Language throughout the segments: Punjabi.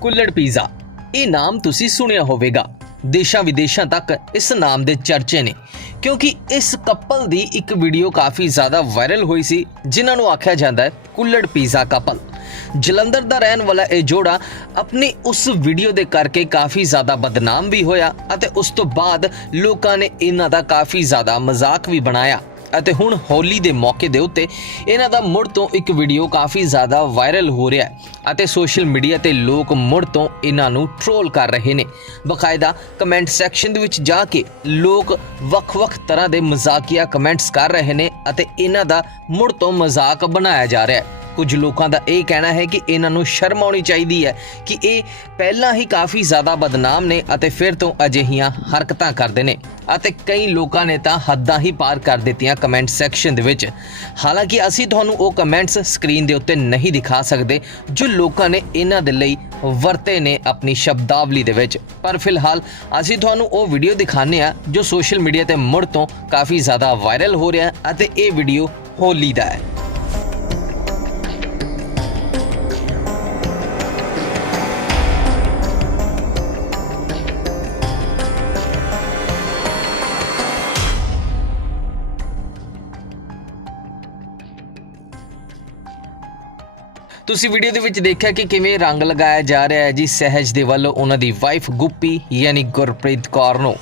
ਕੁੱਲੜ ਪੀਜ਼ਾ। ਇਹ ਨਾਮ ਤੁਸੀਂ ਸੁਣਿਆ ਹੋਵੇਗਾ। ਦੇਸ਼ਾਂ ਵਿਦੇਸ਼ਾਂ ਤੱਕ ਇਸ ਨਾਮ ਦੇ ਚਰਚੇ ਨੇ। ਕਿਉਂਕਿ ਇਸ ਕਪਲ ਦੀ ਇੱਕ ਵੀਡੀਓ ਕਾਫੀ ਜ਼ਿਆਦਾ ਵਾਇਰਲ ਹੋਈ ਸੀ, ਜਿਨ੍ਹਾਂ ਨੂੰ ਆਖਿਆ ਜਾਂਦਾ ਹੈ ਕੁੱਲੜ ਪੀਜ਼ਾ ਕਪਲ ਜਲੰਧਰ ਦਾ ਰਹਿਣ ਵਾਲਾ ਇਹ ਜੋੜਾ ਆਪਣੀ ਉਸ ਵੀਡੀਓ ਦੇ ਕਰਕੇ ਕਾਫੀ ਜ਼ਿਆਦਾ ਬਦਨਾਮ ਵੀ ਹੋਇਆ ਅਤੇ ਉਸ ਤੋਂ ਬਾਅਦ ਲੋਕਾਂ ਨੇ ਇਹਨਾਂ ਦਾ ਕਾਫੀ ਜ਼ਿਆਦਾ ਮਜ਼ਾਕ ਵੀ ਬਣਾਇਆ। ਅਤੇ ਹੁਣ ਹੋਲੀ ਦੇ ਮੌਕੇ ਦੇ ਉੱਤੇ ਇਹਨਾਂ ਦਾ ਮੁੜ ਤੋਂ ਇੱਕ ਵੀਡੀਓ ਕਾਫੀ ਜ਼ਿਆਦਾ ਵਾਇਰਲ ਹੋ ਰਿਹਾ ਹੈ ਅਤੇ ਸੋਸ਼ਲ ਮੀਡੀਆ ਤੇ ਲੋਕ ਮੁੜ ਤੋਂ ਇਹਨਾਂ ਨੂੰ ਟ੍ਰੋਲ ਕਰ ਰਹੇ ਨੇ। ਬਕਾਇਦਾ ਕਮੈਂਟ ਸੈਕਸ਼ਨ ਦੇ ਵਿੱਚ ਜਾ ਕੇ ਲੋਕ ਵੱਖ-ਵੱਖ ਤਰ੍ਹਾਂ ਦੇ ਮਜ਼ਾਕੀਆ ਕਮੈਂਟਸ ਕਰ ਰਹੇ ਨੇ ਅਤੇ ਇਹਨਾਂ ਦਾ ਮੁੜ ਤੋਂ ਮਜ਼ਾਕ ਬਣਾਇਆ ਜਾ ਰਿਹਾ ਹੈ। ਕੁਝ ਲੋਕਾਂ ਦਾ ਇਹ ਕਹਿਣਾ ਹੈ ਕਿ ਇਹਨਾਂ ਨੂੰ ਸ਼ਰਮ ਆਉਣੀ ਚਾਹੀਦੀ ਹੈ ਕਿ ਇਹ ਪਹਿਲਾਂ ਹੀ ਕਾਫੀ ਜ਼ਿਆਦਾ ਬਦਨਾਮ ਨੇ ਅਤੇ ਫਿਰ ਤੋਂ ਅਜਿਹੀਆਂ ਹਰਕਤਾਂ ਕਰਦੇ ਨੇ। ਅਤੇ ਕਈ ਲੋਕਾਂ ਨੇ ਤਾਂ ਹੱਦਾਂ ਹੀ ਪਾਰ ਕਰ ਦਿੱਤੀਆਂ ਕਮੈਂਟ ਸੈਕਸ਼ਨ ਦੇ ਵਿੱਚ। ਹਾਲਾਂਕਿ ਅਸੀਂ ਤੁਹਾਨੂੰ ਉਹ ਕਮੈਂਟਸ ਸਕਰੀਨ ਦੇ ਉੱਤੇ ਨਹੀਂ ਦਿਖਾ ਸਕਦੇ ਜੋ ਲੋਕਾਂ ਨੇ ਇਹਨਾਂ ਦੇ ਲਈ ਵਰਤੇ ਨੇ ਆਪਣੀ ਸ਼ਬਦਾਵਲੀ ਦੇ ਵਿੱਚ। ਪਰ ਫਿਲਹਾਲ ਅਸੀਂ ਤੁਹਾਨੂੰ ਉਹ ਵੀਡੀਓ ਦਿਖਾਉਂਦੇ ਆ ਜੋ ਸੋਸ਼ਲ ਮੀਡੀਆ ਤੇ ਮੁੜ ਤੋਂ ਕਾਫੀ ਜ਼ਿਆਦਾ ਵਾਇਰਲ ਹੋ ਰਿਹਾ ਅਤੇ ਇਹ ਵੀਡੀਓ ਹੋਲੀ ਦਾ ਹੈ। ਤੁਸੀਂ ਵੀਡੀਓ ਦੇ ਵਿੱਚ ਦੇਖਿਆ ਕਿ ਕਿਵੇਂ ਰੰਗ ਲਗਾਇਆ ਜਾ ਰਿਹਾ ਹੈ ਜੀ ਸਹਿਜ ਦੇ ਵੱਲੋਂ ਉਹਨਾਂ ਦੀ ਵਾਈਫ ਗੁੱਪੀ, ਯਾਨੀ ਗੁਰਪ੍ਰੀਤ ਕੌਰ ਨੂੰ।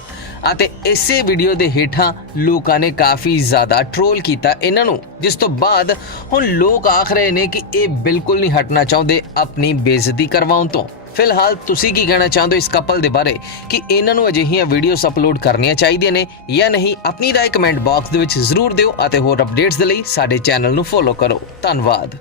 ਅਤੇ ਇਸੇ ਵੀਡੀਓ ਦੇ ਹੇਠਾਂ ਲੋਕਾਂ ਨੇ ਕਾਫੀ ਜ਼ਿਆਦਾ ਟ੍ਰੋਲ ਕੀਤਾ ਇਹਨਾਂ ਨੂੰ, ਜਿਸ ਤੋਂ ਬਾਅਦ ਹੁਣ ਲੋਕ ਆਖ ਰਹੇ ਨੇ ਕਿ ਇਹ ਬਿਲਕੁਲ ਨਹੀਂ ਹਟਣਾ ਚਾਹੁੰਦੇ ਆਪਣੀ ਬੇਇੱਜ਼ਤੀ ਕਰਵਾਉਣ ਤੋਂ। ਫਿਲਹਾਲ ਤੁਸੀਂ ਕੀ ਕਹਿਣਾ ਚਾਹੁੰਦੇ ਹੋ ਇਸ ਕਪਲ ਦੇ ਬਾਰੇ? ਕਿ ਇਹਨਾਂ ਨੂੰ ਅਜਿਹੀਆਂ ਵੀਡੀਓਜ਼ ਅਪਲੋਡ ਕਰਨੀਆਂ ਚਾਹੀਦੀਆਂ ਨੇ ਜਾਂ ਨਹੀਂ? ਆਪਣੀ ਰਾਏ ਕਮੈਂਟ ਬਾਕਸ ਦੇ ਵਿੱਚ ਜ਼ਰੂਰ ਦਿਓ ਅਤੇ ਹੋਰ ਅਪਡੇਟਸ ਦੇ ਲਈ ਸਾਡੇ ਚੈਨਲ ਨੂੰ ਫੋਲੋ ਕਰੋ। ਧੰਨਵਾਦ।